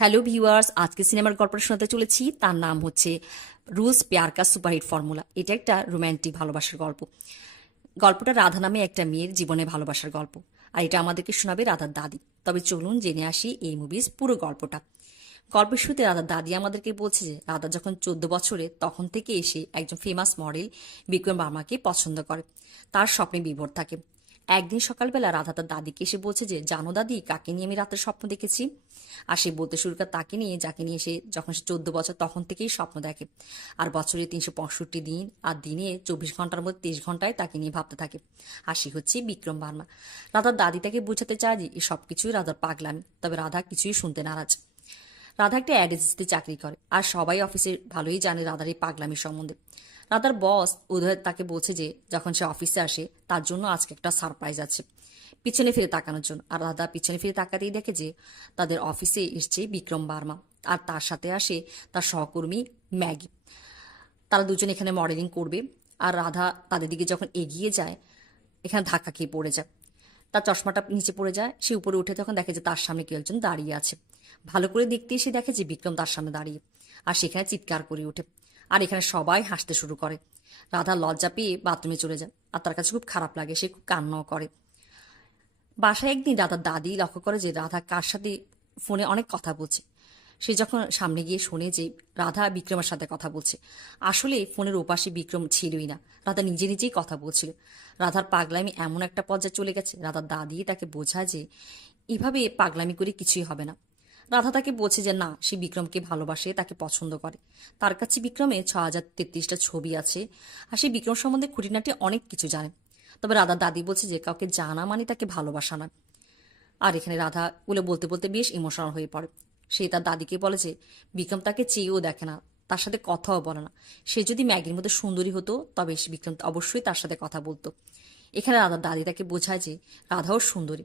Hello viewers, আজকে সিনেমার গল্পটা শোনাতে চলেছি। তার নাম হচ্ছে রুলস প্যার কা সুপারহিট ফর্মুলা। এটা একটা রোম্যান্টিক ভালোবাসার গল্প। গল্পটা রাধা নামে একটা মেয়ের জীবনে ভালোবাসার গল্প, আর এটা আমাদেরকে শোনাবে রাধার দাদি। তবে চলুন জেনে আসি এই মুভির পুরো গল্পটা। গল্পের শুরুতে রাধার দাদি আমাদেরকে বলছে যে রাধা যখন 14 বছরে তখন থেকে এসে একজন ফেমাস মডেল বিক্রম বার্মাকে পছন্দ করে, তার স্বপ্নে বিভোর থাকে। একদিন সকালবেলা রাধা তার দাদিকে এসে বলছে যে জানো দাদি, কাকে নিয়ে আমি রাতের স্বপ্ন দেখেছি। আর সে বলতে শুরু করে তাকে নিয়ে যাকে নিয়ে সে যখন সে 14 বছর তখন থেকেই স্বপ্ন দেখে। আর বছরে 365 দিন আর দিনে 24 ঘন্টার মধ্যে 23 ঘন্টায় তাকে নিয়ে ভাবতে থাকে। আর সে হচ্ছে বিক্রম বার্মা। রাধার দাদি তাকে বোঝাতে চায় যে এই সবকিছুই রাধার পাগলামি, তবে রাধা কিছুই শুনতে নারাজ। রাধা একটা অ্যাড এজেন্সিতে চাকরি করে, আর সবাই অফিসে ভালোই জানে রাধার এই পাগলামির সম্বন্ধে। রাধার বস উদয় তাকে বলছে যে যখন সে অফিসে আসে তার জন্য আজকে একটা সারপ্রাইজ আছে, পিছনে ফিরে তাকানোর জন্য। আর রাধা পিছনে ফিরে তাকাতেই দেখে যে তাদের অফিসে এসছে বিক্রম বার্মা, আর তার সাথে আসে তার সহকর্মী ম্যাগি। তারা দুজন এখানে মডেলিং করবে। আর রাধা তাদের দিকে যখন এগিয়ে যায়, এখানে ধাক্কা খেয়ে পড়ে যায়। তার চশমাটা নিচে পড়ে যায়। সে উপরে উঠে তখন দেখে যে তার সামনে কেউ একজন দাঁড়িয়ে আছে। ভালো করে দেখতে এসে দেখে যে বিক্রম তার সামনে দাঁড়িয়ে, আর সেখানে চিৎকার করে ওঠে। আর এখানে সবাই হাসতে শুরু করে। রাধা লজ্জা পেয়ে বাথরুমে চলে যায়, আর তার কাছে খুব খারাপ লাগে, সে খুব কান্নাও করে। বাসায় একদিন রাধার দাদি লক্ষ্য করে যে রাধা কার সাথে ফোনে অনেক কথা বলছে। সে যখন সামনে গিয়ে শোনে যে রাধা বিক্রমের সাথে কথা বলছে, আসলে ফোনের ওপাশে বিক্রম ছিলই না, রাধা নিজে নিজেই কথা বলছিল। রাধার পাগলামি এমন একটা পর্যায়ে চলে গেছে, রাধার দাদি তাকে বোঝায় যে এভাবে পাগলামি করে কিছুই হবে না। রাধা তাকে বলছে যে না, সে বিক্রমকে ভালোবাসে, তাকে পছন্দ করে। তার কাছে বিক্রমে 6033টা ছবি আছে, আর সে বিক্রম সম্বন্ধে খুঁটিনাটি অনেক কিছু জানে। তবে রাধার দাদি বলছে যে কাউকে জানা মানে তাকে ভালোবাসা না। আর এখানে রাধা বলে বলতে বলতে বেশ ইমোশনাল হয়ে পড়ে। সে তার দাদিকে বলে যে বিক্রম তাকে চেয়েও দেখে না, তার সাথে কথাও বলে না। সে যদি ম্যাগির মধ্যে সুন্দরী হতো তবে বিক্রম অবশ্যই তার সাথে কথা বলতো। এখানে রাধার দাদি তাকে বোঝায় যে রাধাও সুন্দরী।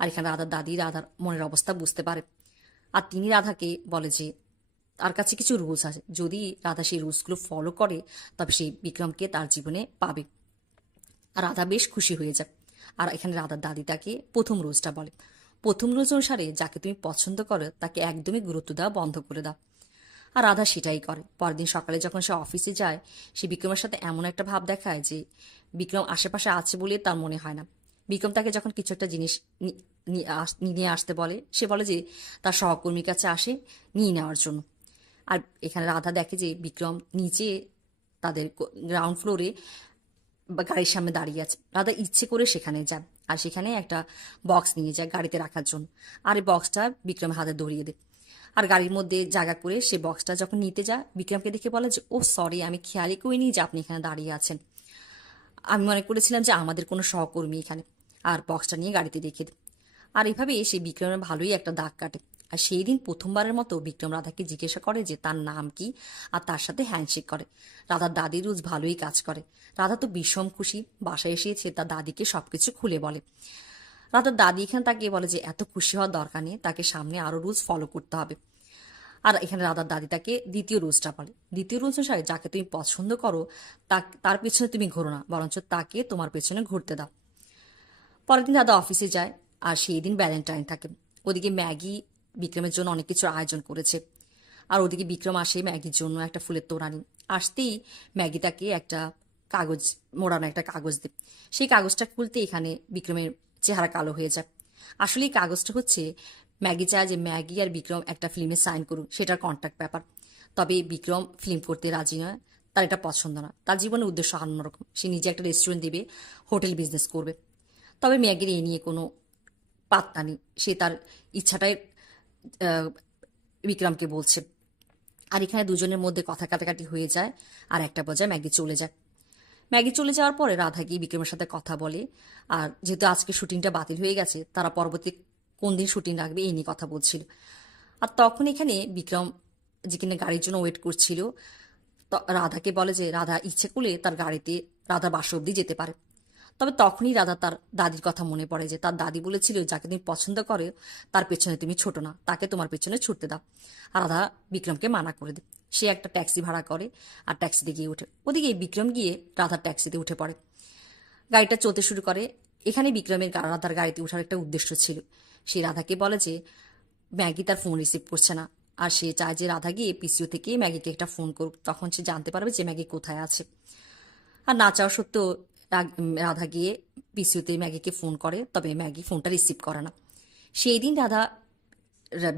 আর এখানে রাধার দাদি রাধার মনের অবস্থা বুঝতে পারে। আর তিনি রাধাকে বলে যে তার কাছে কিছু রুলস আছে, যদি রাধা সেই রুলসগুলো ফলো করে তবে সেই বিক্রমকে তার জীবনে পাবে। আর রাধা বেশ খুশি হয়ে যায়। আর এখানে রাধার দাদি তাকে প্রথম রুলসটা বলে, প্রথম রুলস অনুসারে যাকে তুমি পছন্দ করো তাকে একদমই গুরুত্ব দেওয়া বন্ধ করে দাও। আর রাধা সেটাই করে। পরের দিন সকালে যখন সে অফিসে যায়, সে বিক্রমের সাথে এমন একটা ভাব দেখায় যে বিক্রম আশেপাশে আছে বলে তার মনে হয় না। বিক্রম তাকে যখন কিছু একটা জিনিস নিয়ে আসতে বলে, সে বলে যে তার সহকর্মীর কাছে আসে নিয়ে নেওয়ার জন্য। আর এখানে রাধা দেখে যে বিক্রম নিচে তাদের গ্রাউন্ড ফ্লোরে বা গাড়ির সামনে দাঁড়িয়ে আছে। রাধা ইচ্ছে করে সেখানে যায়, আর সেখানে একটা বক্স নিয়ে যায় গাড়িতে রাখার জন্য। আর এই বক্সটা বিক্রমের হাতে ধরিয়ে দেয়। আর গাড়ির মধ্যে জায়গা করে সে বক্সটা যখন নিতে যায়, বিক্রমকে দেখে বলে যে ও সরি, আমি খেয়ালই করিনি যে আপনি এখানে দাঁড়িয়ে আছেন। আমি মনে করেছিলাম যে আমাদের কোনো সহকর্মী এখানে। আর বক্সটা নিয়ে গাড়িতে রেখে দেয়। আর এভাবে সে বিক্রমের ভালোই একটা দাগ কাটে। আর সেই দিন প্রথমবারের মতো বিক্রম রাধাকে জিজ্ঞাসা করে যে তার নাম কি, আর তার সাথে হ্যান্ডশেক করে। রাধার দাদির রুজ ভালোই কাজ করে। রাধা তো ভীষণ খুশি। বাসায় এসেছে তার দাদিকে সবকিছু খুলে বলে। রাধার দাদি এখানে তাকে বলে যে এত খুশি হওয়ার দরকার নেই, তাকে সামনে আরো রুলস ফলো করতে হবে। আর এখানে রাধার দাদি তাকে দ্বিতীয় রুলসটা বলে, দ্বিতীয় রুলস অনুসারে যাকে তুমি পছন্দ করো তার পেছনে তুমি ঘোরো না, বরঞ্চ তাকে তোমার পেছনে ঘুরতে দাও। পরের দিন দাদা অফিসে যায়, আর সেই দিন ভ্যালেন্টাইন থাকে। ওদিকে ম্যাগি বিক্রমের জন্য অনেক কিছু আয়োজন করেছে। আর ওদিকে বিক্রম আসে ম্যাগির জন্য একটা ফুলের তোড়া নিয়ে। আসতেই ম্যাগি তাকে একটা কাগজ, মোড়ানো একটা কাগজ দেয়। সেই কাগজটা খুলতে এখানে বিক্রমের চেহারা কালো হয়ে যায়। আসলে এই কাগজটা হচ্ছে ম্যাগি চায় যে ম্যাগি আর বিক্রম একটা ফিল্মে সাইন করুক, সেটার কন্ট্রাক্ট ব্যাপার। তবে বিক্রম ফিল্ম করতে রাজি নয়, তার এটা পছন্দ না। তার জীবনের উদ্দেশ্য অন্যরকম, সে নিজে একটা রেস্টুরেন্ট দেবে, হোটেল বিজনেস করবে। তবে ম্যাগির এ নিয়ে কোনো পাত্তা নেই, সে তার ইচ্ছাটাই আহ, বিক্রমকে বলছে। আর এখানে দুজনের মধ্যে কথা কাটাকাটি হয়ে যায়। আর একটা পর্যায়ে ম্যাগি চলে যায়। ম্যাগি চলে যাওয়ার পরে রাধা গিয়ে বিক্রমের সাথে কথা বলে। আর যেহেতু আজকে শুটিংটা বাতিল হয়ে গেছে, তারা পরবর্তী কোন দিন শুটিং রাখবে এই নিয়ে কথা বলছিল। আর তখন এখানে বিক্রম যে কিনা গাড়ির জন্য ওয়েট করছিল, রাধাকে বলে যে রাধা ইচ্ছে করলে তার গাড়িতে রাধার বাসা অব্দি যেতে পারে। তবে তখনই রাধা তার দাদির কথা মনে পড়ে যে তার দাদি বলেছিল যাকে তুমি পছন্দ করে তার পেছনে তুমি ছোট না, তাকে তোমার পেছনে ছুটতে দাও। আর রাধা বিক্রমকে মানা করে দেয়। সে একটা ট্যাক্সি ভাড়া করে আর ট্যাক্সিতে গিয়ে ওঠে। ওদিকে বিক্রম গিয়ে রাধার ট্যাক্সিতে উঠে পড়ে। গাড়িটা চলতে শুরু করে। এখানে বিক্রমের রাধার গাড়িতে ওঠার একটা উদ্দেশ্য ছিল। সে রাধাকে বলে যে ম্যাগি তার ফোন রিসিভ করছে না। আর সে চায় যে রাধা গিয়ে পিসিও থেকে ম্যাগিকে একটা ফোন করুক, তখন সে জানতে পারবে যে ম্যাগি কোথায় আছে। আর না চাওয়া সত্ত্বেও রাধা গিয়ে পিসিওতে ম্যাগিকে ফোন করে, তবে ম্যাগি ফোনটা রিসিভ করে না। সেই দিন রাধা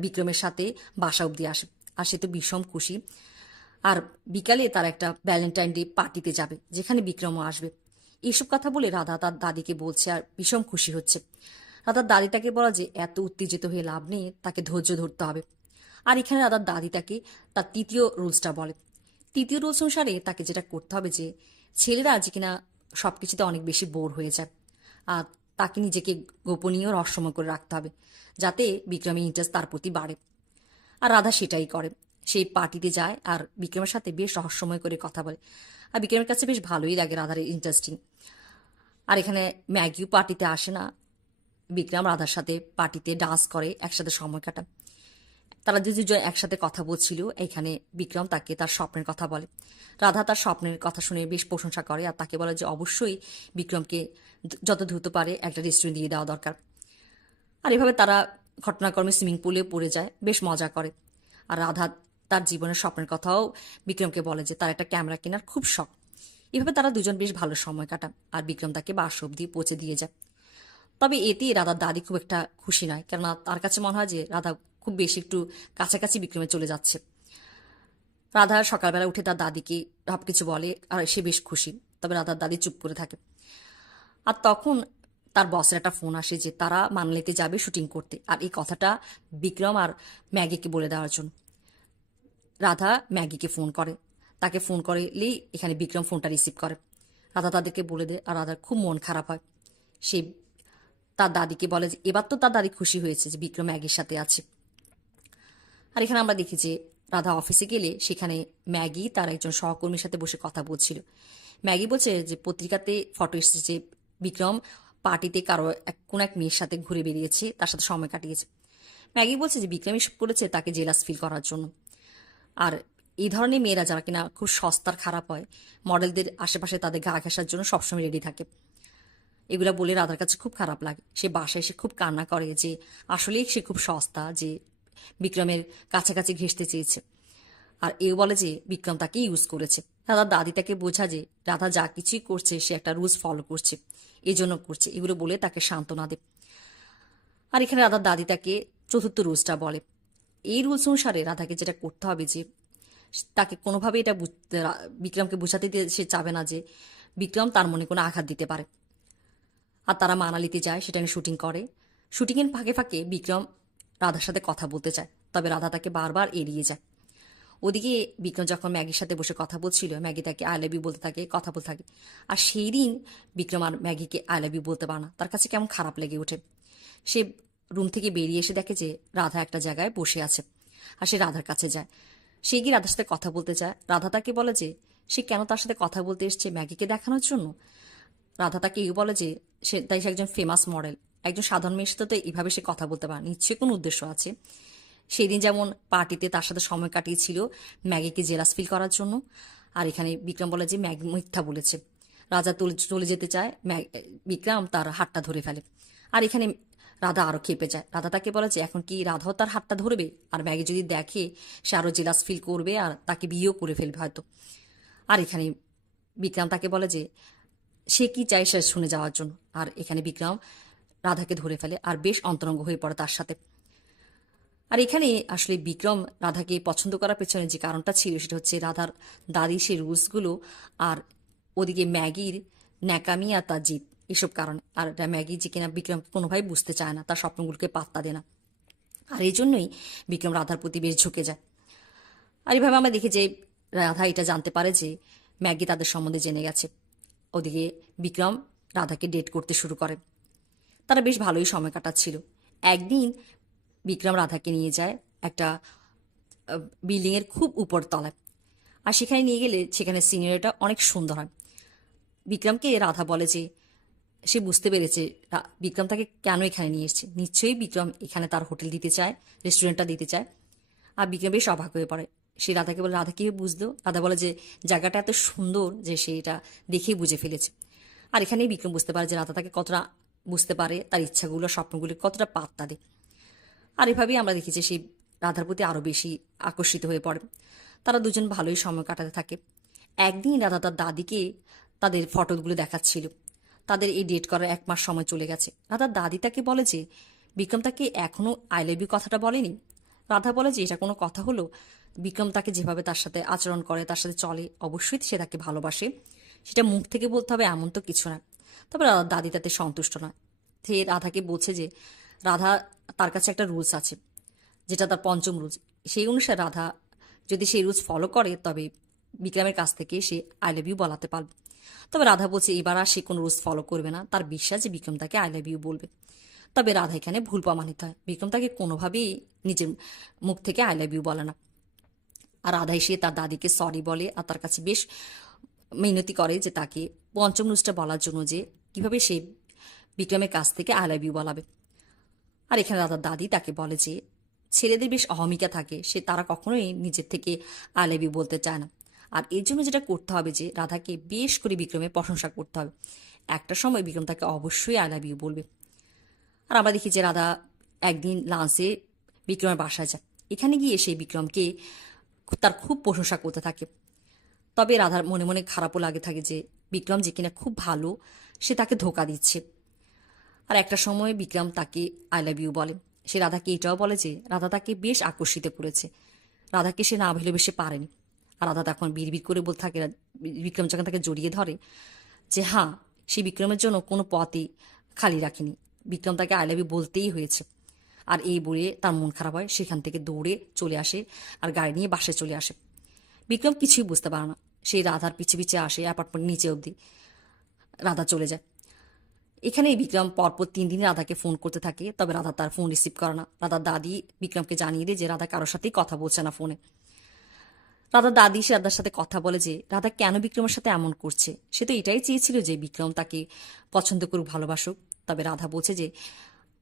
বিক্রমের সাথে বাসা অবধি আসে, আর সে তো বিষম খুশি। আর বিকালে তার একটা ভ্যালেন্টাইন ডে পার্টিতে যাবে, যেখানে বিক্রমও আসবে। এইসব কথা বলে রাধা তার দাদিকে বলছে আর বিষম খুশি হচ্ছে। রাধার দাদি তাকে বলা যে এত উত্তেজিত হয়ে লাভ নেই, তাকে ধৈর্য ধরতে হবে। আর এখানে রাধার দাদি তাকে তার তৃতীয় রুলসটা বলে। তৃতীয় রুলস অনুসারে তাকে যেটা করতে হবে যে ছেলেরা যে কিনা সব কিছুতে অনেক বেশি বোর হয়ে যায়, আর তাকে নিজেকে গোপনীয় রহস্যময় করে রাখতে হবে, যাতে বিক্রমের ইন্টারেস্ট তার প্রতি বাড়ে। আর রাধা সেটাই করে। সেই পার্টিতে যায় আর বিক্রমের সাথে বেশ রহস্যময় করে কথা বলে। আর বিক্রমের কাছে বেশ ভালোই লাগে রাধার ইন্টারেস্টিং। আর এখানে ম্যাগিও পার্টিতে আসে না। বিক্রম রাধার সাথে পার্টিতে ডান্স করে, একসাথে সময় কাটায়। তারা যে দুজন একসাথে কথা বলছিল, এখানে বিক্রম তাকে তার স্বপ্নের কথা বলে। রাধা তার স্বপ্নের কথা শুনে বেশ প্রশংসা করে আর তাকে বলে যে অবশ্যই বিক্রমকে যত দ্রুত পারে একটা রেস্টুরেন্ট দিয়ে দেওয়া দরকার। আর এভাবে তারা ঘটনাক্রমে সুইমিং পুলে পড়ে যায়, বেশ মজা করে। আর রাধা তার জীবনের স্বপ্নের কথাও বিক্রমকে বলে যে তার একটা ক্যামেরা কেনার খুব শখ। এভাবে তারা দুজন বেশ ভালো সময় কাটান আর বিক্রম তাকে বাস অব্দি পৌঁছে দিয়ে যায়। তবে এতে রাধার দাদি খুব একটা খুশি নয়, কেননা তার কাছে মনে হয় যে রাধা খুব বেশি একটু কাছাকাছি বিক্রমে চলে যাচ্ছে। রাধা সকালবেলা উঠে তার দাদিকে সব কিছু বলে আর সে বেশ খুশি। তবে রাধার দাদি চুপ করে থাকে। আর তখন তার বসের একটা ফোন আসে যে তারা মানালিতে যাবে শুটিং করতে, আর এই কথাটা বিক্রম আর ম্যাগিকে বলে দেওয়ার জন্য। রাধা ম্যাগিকে ফোন করে, তাকে ফোন করলেই এখানে বিক্রম ফোনটা রিসিভ করে। রাধা তাদেরকে বলে দেয় আর রাধার খুব মন খারাপ হয়। সে তার দাদিকে বলে যে এবার তো তার দাদি খুশি হয়েছে যে বিক্রম ম্যাগির সাথে আছে। আর এখানে আমরা দেখি যে রাধা অফিসে গেলে সেখানে ম্যাগি তার একজন সহকর্মীর সাথে বসে কথা বলছিল। ম্যাগি বলছে যে পত্রিকাতে ফটো এসেছে যে বিক্রম পার্টিতে কারো কোন এক মেয়ের সাথে ঘুরে বেরিয়েছে, তার সাথে সময় কাটিয়েছে। ম্যাগি বলছে যে বিক্রম এসব করেছে তাকে জেলাস ফিল করার জন্য। আর এই ধরনের মেয়েরা যারা কিনা খুব সস্তার খারাপ হয়, মডেলদের আশেপাশে তাদের গা ঘেঁষার জন্য সবসময় রেডি থাকে। এগুলা বলে রাধার কাছে খুব খারাপ লাগে। সে বাসায় এসে খুব কান্না করে যে আসলেই সে খুব সস্তা, যে বিক্রমের কাছাকাছি ঘেঁষতে চেয়েছে। আর এও বলে যে বিক্রম তাকে ইউজ করেছে। রাধার দাদি তাকে বোঝা যে রাধা যা কিছুই করছে সে একটা রুলস ফলো করছে, এই জন্য করছে, এগুলো বলে তাকে সান্ত্বনা দেয়। আর এখানে রাধার দাদি তাকে চতুর্থ রুলসটা বলে। এই রুলস অনুসারে রাধাকে যেটা করতে হবে যে তাকে কোনোভাবে এটা বিক্রমকে বোঝাতে দিয়ে সে চাবে না যে বিক্রম তার মনে কোনো আঘাত দিতে পারে। আর তারা মানালিতে যায়, সেটা নিয়ে শুটিং করে। শুটিংয়ের ফাঁকে ফাঁকে বিক্রম রাধার সাথে কথা বলতে চায়, তবে রাধা তাকে বারবার এড়িয়ে যায়। ওদিকে বিক্রম যখন ম্যাগির সাথে বসে কথা বলছিল, ম্যাগি তাকে আই লাভ ইউ বলতে থাকে, কথা বলতে থাকে। আর সেই দিন বিক্রম আর ম্যাগিকে আই লাভ ইউ বলতে পারে না, তার কাছে কেমন খারাপ লেগে ওঠে। সে রুম থেকে বেরিয়ে এসে দেখে যে রাধা একটা জায়গায় বসে আছে, আর সে রাধার কাছে যায়। সে গিয়ে রাধার সাথে কথা বলতে চায়। রাধা তাকে বলে যে সে কেন তার সাথে কথা বলতে এসছে, ম্যাগিকে দেখানোর জন্য। রাধা তাকে এই বলে যে সে একজন ফেমাস মডেল, একজন সাধারণ মেয়ের সাথে তো এইভাবে সে কথা বলতে পারে, নিশ্চয়ই কোনো উদ্দেশ্য আছে। সেই দিন যেমন পার্টিতে তার সাথে সময় কাটিয়েছিল ম্যাগিকে জেলাস ফিল করার জন্য। আর এখানে বিক্রম বলে যে ম্যাগি মিথ্যা বলেছে। রাজা চলে যেতে চায়, বিক্রম তার হাতটা ধরে ফেলে। আর এখানে রাধা আরো খেপে যায়। রাধা তাকে বলে যে এখন কি রাধাও তার হাতটা ধরবে, আর ম্যাগি যদি দেখে সে আরো জেলাস ফিল করবে আর তাকে বিয়েও করে ফেলবে হয়তো। আর এখানে বিক্রম তাকে বলে যে সে কি চায় সে শুনে যাওয়ার জন্য। আর এখানে বিক্রম রাধাকে ধরে ফেলে আর বেশ অন্তরঙ্গ হয়ে পড়ে তার সাথে। আর এখানে আসলে বিক্রম রাধাকে পছন্দ করার পেছনে যে কারণটা ছিল সেটা হচ্ছে রাধার দাদি সেই রুলসগুলো, আর ওদিকে ম্যাগির ন্যাকামি আর তার জিদ, এসব কারণে। আর ম্যাগি যে কিনা বিক্রম কোনোভাবে বুঝতে চায় না, তার স্বপ্নগুলোকে পাত্তা দেয় না। আর এই জন্যই বিক্রম রাধার প্রতি বেশ ঝুঁকে যায়। আর এইভাবে আমরা দেখি যে রাধা এটা জানতে পারে যে ম্যাগি তাদের সম্বন্ধে জেনে গেছে। ওদিকে বিক্রম রাধাকে ডেট করতে শুরু করে। তারা বেশ ভালোই সময় কাটাচ্ছিল। একদিন বিক্রম রাধাকে নিয়ে যায় একটা বিল্ডিংয়ের খুব উপর তলায়। আর সেখানে নিয়ে গেলে সেখানে সিনারিটা অনেক সুন্দর হয়। বিক্রমকে রাধা বলে যে সে বুঝতে পেরেছে বিক্রম তাকে কেন এখানে নিয়ে এসেছে। নিশ্চয়ই বিক্রম এখানে তার হোটেল দিতে চায়, রেস্টুরেন্টটা দিতে চায়। আর বিক্রম বেশ অবাক হয়ে পড়ে। সে রাধাকে বলে রাধা কীভাবে বুঝলো। রাধা বলে যে জায়গাটা এত সুন্দর যে সে এটা দেখেই বুঝে ফেলেছে। আর এখানেই বিক্রম বুঝতে পারে যে রাধা তাকে কতটা বুঝতে পারে, তার ইচ্ছাগুলো স্বপ্নগুলি কতটা পাত্তা দেয়। আর এভাবেই আমরা দেখি যে সেই রাধার প্রতি আরও বেশি আকর্ষিত হয়ে পড়ে। তারা দুজন ভালোই সময় কাটাতে থাকে। একদিন রাধা তার দাদিকে তাদের ফটোগুলো দেখাচ্ছিল। তাদের এই ডেট করার 1 মাস সময় চলে গেছে। রাধার দাদি তাকে বলে যে বিক্রম তাকে এখনও আই লাভ ইউ কথাটা বলেনি। রাধা বলে যে এটা কোনো কথা হলো? বিক্রম তাকে যেভাবে তার সাথে আচরণ করে, তার সাথে চলে, অবশ্যই সে তাকে ভালোবাসে। সেটা মুখ থেকে বলতে হবে এমন তো কিছু না। তবে রাধার দাদি তাতে সন্তুষ্ট নয়। সে রাধাকে বলছে যে রাধা, তার কাছে একটা রুলস আছে, যেটা তার পঞ্চম রুলস। সেই অনুসারে রাধা যদি সেই রুলস ফলো করে তবে বিক্রমের কাছ থেকে সে আই লাভ ইউ বলাতে পারবে। তবে রাধা বলছে এবার আর সে কোনো রুলস ফলো করবে না, তার বিশ্বাস যে বিক্রম তাকে আই লাভ ইউ বলবে। তবে রাধা এখানে ভুল প্রমাণিত হয়। বিক্রম তাকে কোনোভাবেই নিজের মুখ থেকে আই লাভ ইউ বলে না। আর রাধা এসে তার দাদিকে সরি বলে আর তার কাছে বেশ মিনতি করে যে তাকে পঞ্চম রুলসটা বলার জন্য, যে কিভাবে সে বিক্রমের কাছ থেকে আই লাভ ইউ বলাবে। আর এখানে রাধার দাদি তাকে বলে যে ছেলেদের বেশ অহমিকা থাকে, সে তারা কখনোই নিজের থেকে আই লাভ ইউ বলতে চায় না। আর এর জন্য যেটা করতে হবে যে রাধাকে বেশ করে বিক্রমের প্রশংসা করতে হবে। একটা সময় বিক্রম তাকে অবশ্যই আই লাভ ইউ বলবে। আর আমরা দেখি যে রাধা একদিন লাঞ্চে বিক্রমের বাসায় যায়। এখানে গিয়ে সেই বিক্রমকে তার খুব প্রশংসা করতে থাকে। তবে রাধার মনে মনে খারাপও লাগে থাকে যে বিক্রম যে কিনা খুব ভালো, সে তাকে ধোকা দিচ্ছে। আর একটা সময় বিক্রম তাকে আই লাভ ইউ বলে। সে রাধাকে এটাও বলে যে রাধা তাকে বেশ আকর্ষিত করেছে, রাধাকে সে না ভালোবেসে পারেনি। আর রাধা তখন বিড়বিড় করে বলতে থাকে, বিক্রম যখন তাকে জড়িয়ে ধরে, যে হ্যাঁ, সে বিক্রমের জন্য কোনো পথই খালি রাখেনি, বিক্রম তাকে আই লাভ ইউ বলতেই হয়েছে। আর এই বলে তার মন খারাপ হয়, সেখান থেকে দৌড়ে চলে আসে আর গাড়ি নিয়ে বাসায় চলে আসে। বিক্রম কিছুই বুঝতে পারে না, সেই রাধার পিছে পিছে আসে অ্যাপার্টমেন্ট নিচে অবধি। রাধা চলে যায়। এখানে বিক্রম পরপর 3 দিন রাধাকে ফোন করতে থাকে, তবে রাধা তার ফোন রিসিভ করে না। রাধার দাদি বিক্রমকে জানিয়ে দেয় যে রাধা কারোর সাথেই কথা বলছে না ফোনে। রাধার দাদি সে রাধার সাথে কথা বলে যে রাধা কেন বিক্রমের সাথে এমন করছে, সে তো এটাই চেয়েছিল যে বিক্রম তাকে পছন্দ করুক, ভালোবাসুক। তবে রাধা বলছে যে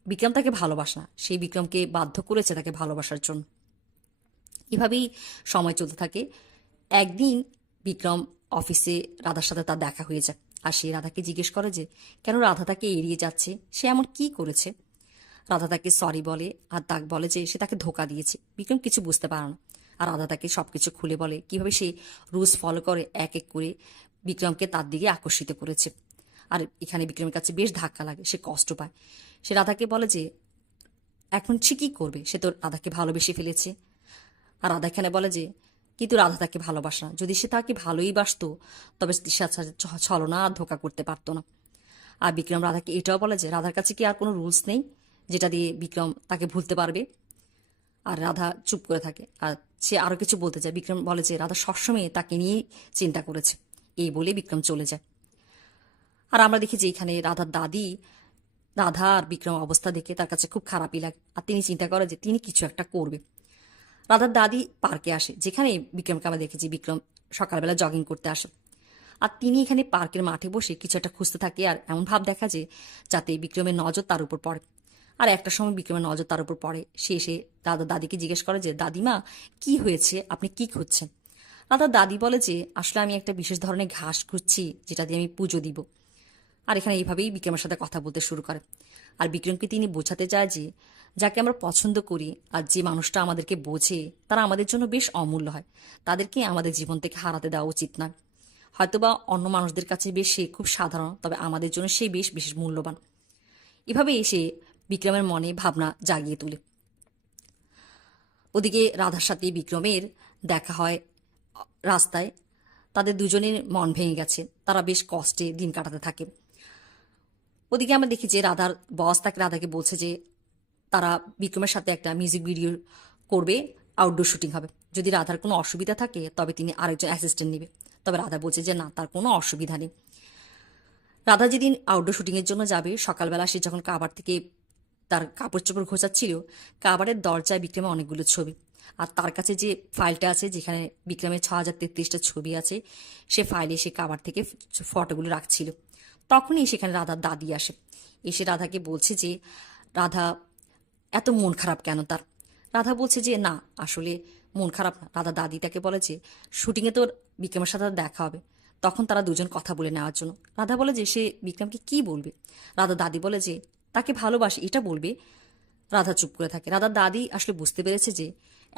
বিক্রম তাকে ভালোবাসে না, সেই বিক্রমকে বাধ্য করেছে তাকে ভালোবাসার জন্য। এভাবেই সময় চলতে থাকে। একদিন বিক্রম অফিসে রাধার সাথে তার দেখা হয়ে যায়। আর সে রাধাকে জিজ্ঞেস করে যে কেন রাধা তাকে এড়িয়ে যাচ্ছে, সে এমন কি করেছে। রাধা তাকে সরি বলে আর তাকে বলে যে সে তাকে ধোকা দিয়েছে। বিক্রম কিছু বুঝতে পারে না। আর রাধা তাকে সবকিছু খুলে বলে কিভাবে সে রুলস ফলো করে এক এক করে বিক্রমকে তার দিকে আকর্ষিত করেছে। আর এখানে বিক্রমের কাছে বেশ ধাক্কা লাগে, সে কষ্ট পায়। সে রাধাকে বলে যে এখন সে কি করবে, সে তো রাধাকে ভালোবেসে ফেলেছে। আর রাধা এখানে বলে যে কিন্তু রাধা তাকে ভালোবাসে না, যদি সে তাকে ভালোই বাসতো তবে সাথে ছলনা আর ধোকা করতে পারতো না। আর বিক্রম রাধাকে এটাও বলে যে রাধার কাছে কি আর কোনো রুলস নেই যেটা দিয়ে বিক্রম তাকে ভুলতে পারবে। আর রাধা চুপ করে থাকে। আর সে আরও কিছু বলতে চায়। বিক্রম বলে যে রাধা সবসময় তাকে নিয়েই চিন্তা করেছে। এই বলে বিক্রম চলে যায়। আর আমরা দেখি যে এখানে রাধার দাদি রাধা আর বিক্রম অবস্থা দেখে তার কাছে খুব খারাপই লাগে। আর তিনি চিন্তা করে যে তিনি কিছু একটা করবে। রাধার দাদি পার্কে আসে, যেখানে বিক্রমকে আমরা দেখেছি বিক্রম সকালবেলা জগিং করতে আসে। আর তিনি এখানে পার্কের মাঠে বসে কিছু একটা খুঁজতে থাকে আর এমন ভাব দেখা যে যাতে বিক্রমের নজর তার উপর পড়ে। আর একটা সময় বিক্রমের নজর তার উপর পড়ে। সে এসে দাদার দাদিকে জিজ্ঞেস করে যে দাদিমা কি হয়েছে, আপনি কি খুঁজছেন। দাদার দাদি বলে যে আসলে আমি একটা বিশেষ ধরনের ঘাস খুঁজছি যেটা দিয়ে আমি পুজো দিব। আর এখানে এইভাবেই বিক্রমের সাথে কথা বলতে শুরু করে। আর বিক্রমকে তিনি বোঝাতে চায় যে যাকে আমরা পছন্দ করি আর যে মানুষটা আমাদেরকে বোঝে তারা আমাদের জন্য বেশ অমূল্য হয়, তাদেরকে আমাদের জীবন থেকে হারাতে দেওয়া উচিত নয়। হয়তোবা অন্য মানুষদের কাছে বেশ সে খুব সাধারণ, তবে আমাদের জন্য সে বেশ বিশেষ মূল্যবান। এভাবে এসে বিক্রমের মনে ভাবনা জাগিয়ে তোলে। ওদিকে রাধার সাথে বিক্রমের দেখা হয় রাস্তায়। তাদের দুজনের মন ভেঙে গেছে, তারা বেশ কষ্টে দিন কাটাতে থাকে। ওদিকে আমরা দেখি যে রাধার বস রাধাকে বলছে যে তারা বিক্রমের সাথে একটা মিউজিক ভিডিও করবে, আউটডোর শুটিং হবে। যদি রাধার কোনো অসুবিধা থাকে তবে তিনি আরেকজন অ্যাসিস্ট্যান্ট নেবে। তবে রাধা বলছে যে না, তার কোনো অসুবিধা নেই। রাধা যেদিন আউটডোর শুটিংয়ের জন্য যাবে, সকালবেলা সে যখন কাবার থেকে তার কাপড় চোপড় ঘোচাচ্ছিল, কাবারের দরজায় বিক্রমের অনেকগুলো ছবি। আর তার কাছে যে ফাইলটা আছে যেখানে বিক্রমের 6033টা ছবি আছে, সে ফাইলে সে কাবার থেকে ফটোগুলো রাখছিল। তখনই সেখানে রাধার দাদি আসে। এসে রাধাকে বলছে যে রাধা এত মন খারাপ কেন তার। রাধা বলছে যে না, আসলে মন খারাপ না। রাধা দাদি তাকে বলে যে শুটিংয়ে তোর বিক্রমের সাথে দেখা হবে, তখন তারা দুজন কথা বলে নেওয়ার জন্য। রাধা বলে যে সে বিক্রমকে কি বলবে। রাধা দাদি বলে যে তাকে ভালোবাসে এটা বলবে। রাধা চুপ করে থাকে। রাধার দাদি আসলে বুঝতে পেরেছে যে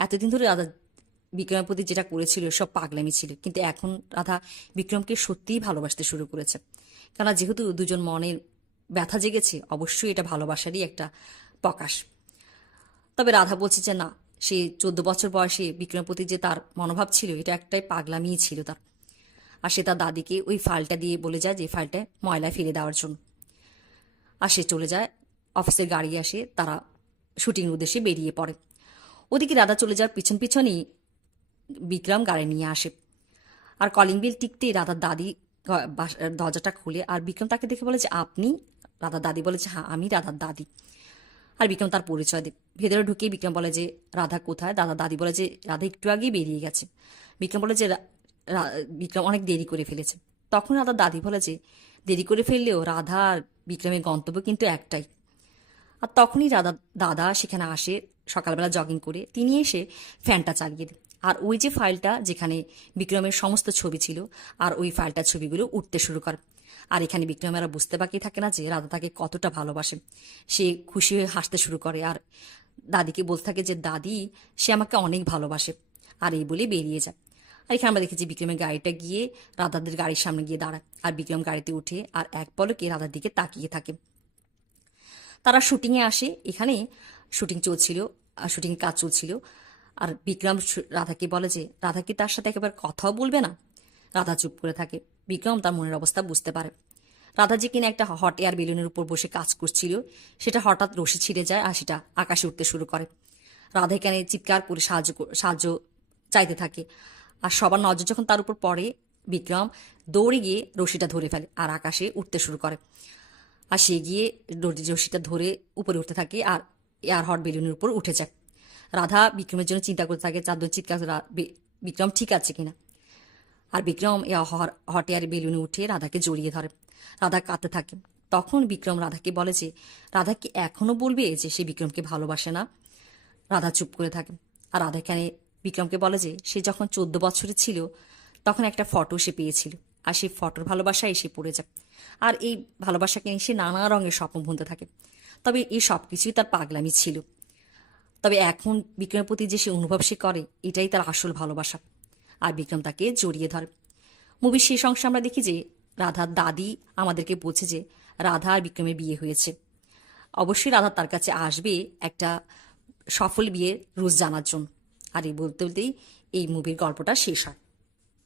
এতদিন ধরে রাধা বিক্রমের প্রতি যেটা করেছিল সব পাগলামি ছিল, কিন্তু এখন রাধা বিক্রমকে সত্যিই ভালোবাসতে শুরু করেছে। কেননা যেহেতু দুজন মনের ব্যথা জেগেছে, অবশ্যই এটা ভালোবাসারই একটা প্রকাশ। তবে রাধা বলছে যে না, সে 14 বছর বয়সে বিক্রমের প্রতি যে তার মনোভাব ছিল এটা একটাই পাগলামিই ছিল তার। আর সে তার দাদিকে ওই ফাইলটা দিয়ে বলে যায় যে ফাইলটা ময়লায় ফেলে দেওয়ার জন্য। আর সে চলে যায়, অফিসের গাড়ি আসে, তারা শুটিং উদ্দেশ্যে বেরিয়ে পড়ে। ওদিকে রাধা চলে যাওয়ার পিছন পিছনই বিক্রম গাড়ি নিয়ে আসে। আর কলিং বেল টিকতেই রাধার দাদি দরজাটা খুলে, আর বিক্রম তাকে দেখে বলে যে আপনি? রাধার দাদি বলে যে হ্যাঁ, আমি রাধার দাদি। আর বিক্রম তার পরিচয় দেয়। ভেতরে ঢুকেই বিক্রম বলে যে রাধা কোথায়? দাদা দাদি বলে যে রাধা একটু আগেই বেরিয়ে গেছে। বিক্রম বলে যে বিক্রম অনেক দেরি করে ফেলেছে। তখন রাধার দাদি বলে যে দেরি করে ফেললেও রাধা আর বিক্রমের গন্তব্য কিন্তু একটাই। আর তখনই দাদা সেখানে আসে সকালবেলা জগিং করে। তিনি এসে ফ্যানটা চালিয়ে দেয়। আর ওই যে ফাইলটা যেখানে বিক্রমের সমস্ত ছবি ছিল, আর ওই ফাইলটার ছবিগুলো উঠতে শুরু করে। আর এখানে বিক্রমেরা বুঝতে বাকি থাকে না যে রাধা তাকে কতটা ভালোবাসে। সে খুশি হয়ে হাসতে শুরু করে আর দাদিকে বলতে থাকে যে দাদি, সে আমাকে অনেক ভালোবাসে। আর এই বলে বেরিয়ে যায়। আর এখানে আমরা দেখেছি বিক্রমের গাড়িটা গিয়ে রাধাদের গাড়ির সামনে গিয়ে দাঁড়ায়। আর বিক্রম গাড়িতে উঠে আর এক পলকে রাধার দিকে তাকিয়ে থাকে। তারা শুটিংয়ে আসে। এখানে শুটিং চলছিল, শুটিংয়ের কাজ চলছিল। আর বিক্রম রাধাকে বলে যে রাধা কি তার সাথে একেবারে কথাও বলবে না? রাধা চুপ করে থাকে। বিক্রম তার মনের অবস্থা বুঝতে পারে। রাধা যে কিনা একটা হট এয়ার বেলুনের উপর বসে কাজ করছিল, সেটা হঠাৎ রশি ছিঁড়ে যায় আর সেটা আকাশে উঠতে শুরু করে। রাধা এখানে চিৎকার করে সাহায্য চাইতে থাকে। আর সবার নজর যখন তার উপর পড়ে, বিক্রম দৌড়ে গিয়ে রশিটা ধরে ফেলে আর আকাশে উঠতে শুরু করে। আর সে গিয়ে রশিটা ধরে উপরে উঠতে থাকে আর এয়ার হট বেলুনের উপর উঠে যায়। রাধা বিক্রমের জন্য চিন্তা করতে থাকে, চারজন চিৎকার করে, বিক্রম ঠিক আছে কিনা। আর বিক্রম হট এয়ার বেলুনে উঠে রাধাকে জড়িয়ে ধরে। রাধা কাঁদতে থাকে। তখন বিক্রম রাধাকে বলে যে রাধা কি এখনো বলবে যে সে বিক্রমকে ভালোবাসে না? রাধা চুপ করে থাকে। আর রাধা এখানে বিক্রমকে বলে যে সে যখন 14 বছরের ছিল তখন একটা ফটো সে পেয়েছিল, আর সেই ফটোর ভালোবাসা এসে পড়ে যায়। আর এই ভালোবাসাকে নিয়ে সে নানা রঙের স্বপ্ন বুনতে থাকে। তবে এই সব কিছুই তার পাগলামি ছিল। তবে এখন বিক্রমের প্রতি যে সে অনুভব সে করে, এটাই তার আসল ভালোবাসা। আর বিক্রম তাকে জড়িয়ে ধরে। মুভির শেষ অংশে আমরা দেখি যে রাধার দাদি আমাদেরকে বলছে যে রাধা আর বিক্রমের বিয়ে হয়েছে। অবশ্যই রাধা তার কাছে আসবে একটা সফল বিয়ের রুজ জানার জন্য। আর এই বলতে বলতেই এই মুভির গল্পটা শেষ হয়।